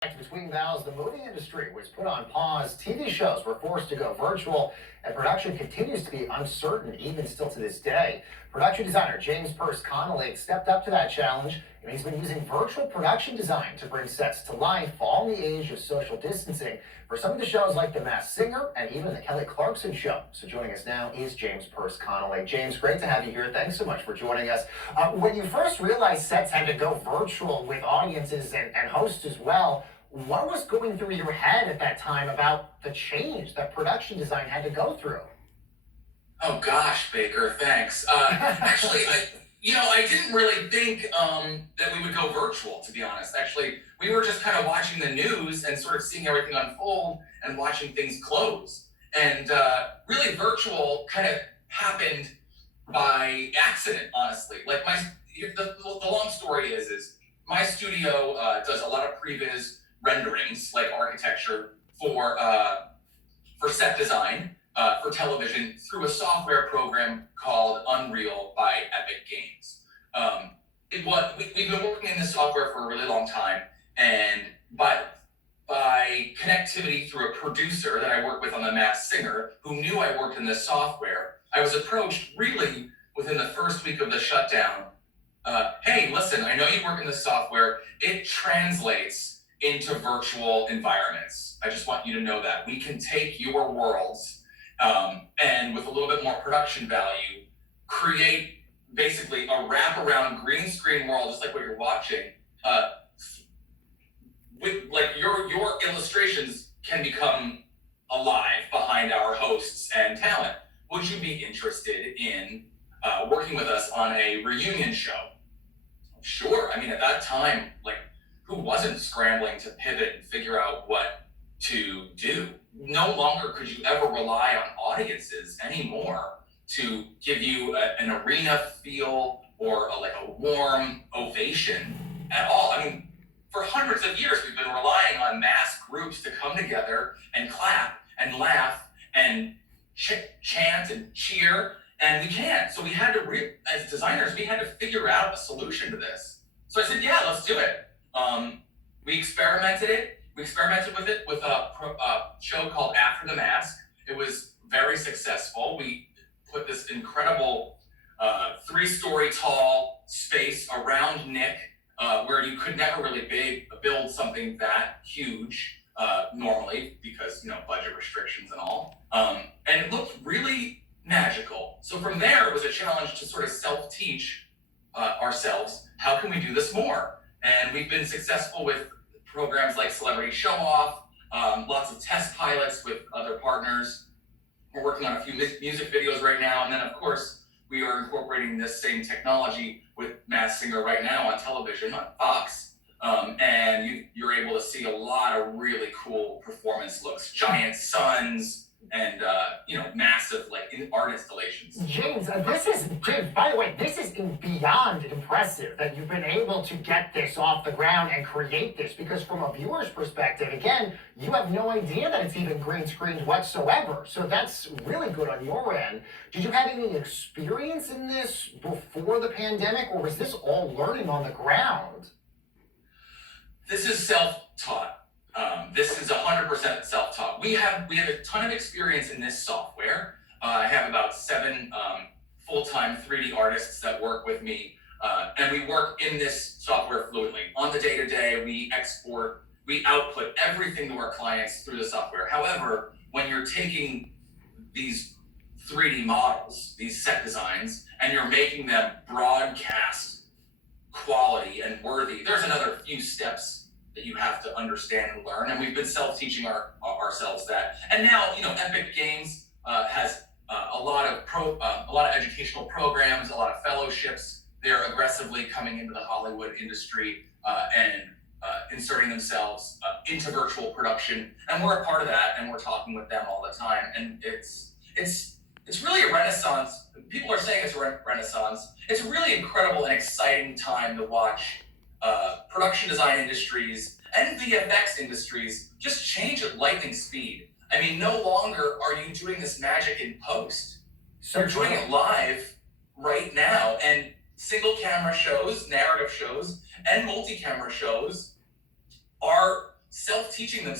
Between vows, the movie industry was put on pause. TV shows were forced to go virtual, and production continues to be uncertain even still to this day. Production designer James Purse Connolly stepped up to that challenge, and he's been using virtual production design to bring sets to life, all in the age of social distancing, for some of the shows like The Masked Singer and even The Kelly Clarkson Show. So joining us now is James Purse Connolly. James, great to have you here. Thanks so much for joining us. When you first realized sets had to go virtual with audiences and hosts as well, what was going through your head at that time about the change that production design had to go through? Oh gosh, Baker, thanks. Actually, I didn't really think that we would go virtual, to be honest. Actually, we were just kind of watching the news and sort of seeing everything unfold and watching things close. And really, virtual kind of happened by accident, honestly. Like the long story is my studio does a lot of previs renderings, like architecture for set design. For television through a software program called Unreal by Epic Games. We've been working in this software for a really long time, and by connectivity through a producer that I work with on The Masked Singer, who knew I worked in this software, I was approached really within the first week of the shutdown. Hey, listen, I know you work in this software. It translates into virtual environments. I just want you to know that we can take your worlds and with a little bit more production value, create basically a wraparound green screen world, just like what you're watching. With like your illustrations can become alive behind our hosts and talent. Would you be interested in working with us on a reunion show? Sure. I mean, at that time, like, who wasn't scrambling to pivot and figure out what to do? No longer could you ever rely on audiences anymore to give you an arena feel or a warm ovation at all. I mean, for hundreds of years, we've been relying on mass groups to come together and clap and laugh and chant and cheer, and we can't. So we had to, as designers, we had to figure out a solution to this. So I said, yeah, let's do it. We experimented with it with a show called After the Mask. It was very successful. We put this incredible 3-story tall space around Nick, where you could never really build something that huge normally because, budget restrictions and all. And it looked really magical. So from there, it was a challenge to sort of self-teach ourselves, how can we do this more? And we've been successful with programs like Celebrity Show Off, lots of test pilots with other partners. We're working on a few music videos right now. And then, of course, we are incorporating this same technology with Masked Singer right now on television on Fox. And you're able to see a lot of really cool performance looks, giant suns, and massive art installations. James, by the way, this is beyond impressive that you've been able to get this off the ground and create this, because from a viewer's perspective, again, you have no idea that it's even green screened whatsoever. So that's really good on your end. Did you have any experience in this before the pandemic, or was this all learning on the ground? This is self-taught. This is 100% self-taught. We have a ton of experience in this software. I have about 7 full-time 3D artists that work with me, and we work in this software fluently. On the day-to-day, we output everything to our clients through the software. However, when you're taking these 3D models, these set designs, and you're making them broadcast quality and worthy, there's another few steps that you have to understand and learn, and we've been self-teaching ourselves that. And now, Epic Games has a lot of educational programs, a lot of fellowships. They're aggressively coming into the Hollywood industry and inserting themselves into virtual production, and we're a part of that, and we're talking with them all the time. And it's really a renaissance. People are saying it's a renaissance. It's a really incredible and exciting time to watch production design industries and VFX industries just change at lightning speed. I mean, no longer are you doing this magic in post. You're doing it live right now. And single camera shows, narrative shows, and multi-camera shows are self-teaching them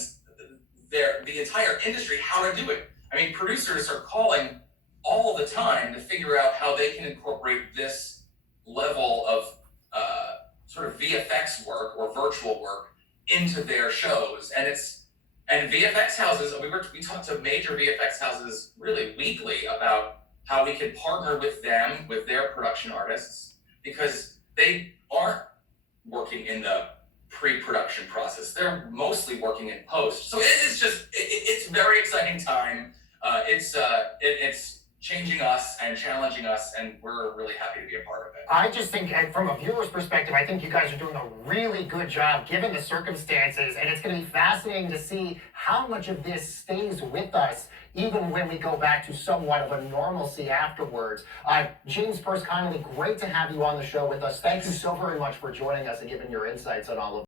the entire industry how to do it. I mean, producers are calling all the time to figure out how they can incorporate this level of sort of VFX work or virtual work into their shows, and VFX houses. We talk to major VFX houses really weekly about how we can partner with them, with their production artists, because they aren't working in the pre-production process. They're mostly working in post. So it's a very exciting time. It's changing us and challenging us, and we're really happy to be a part of it. I just think, from a viewer's perspective, I think you guys are doing a really good job given the circumstances, and it's going to be fascinating to see how much of this stays with us even when we go back to somewhat of a normalcy afterwards. James Purse Connolly, great to have you on the show with us. Thank you so very much for joining us and giving your insights on all of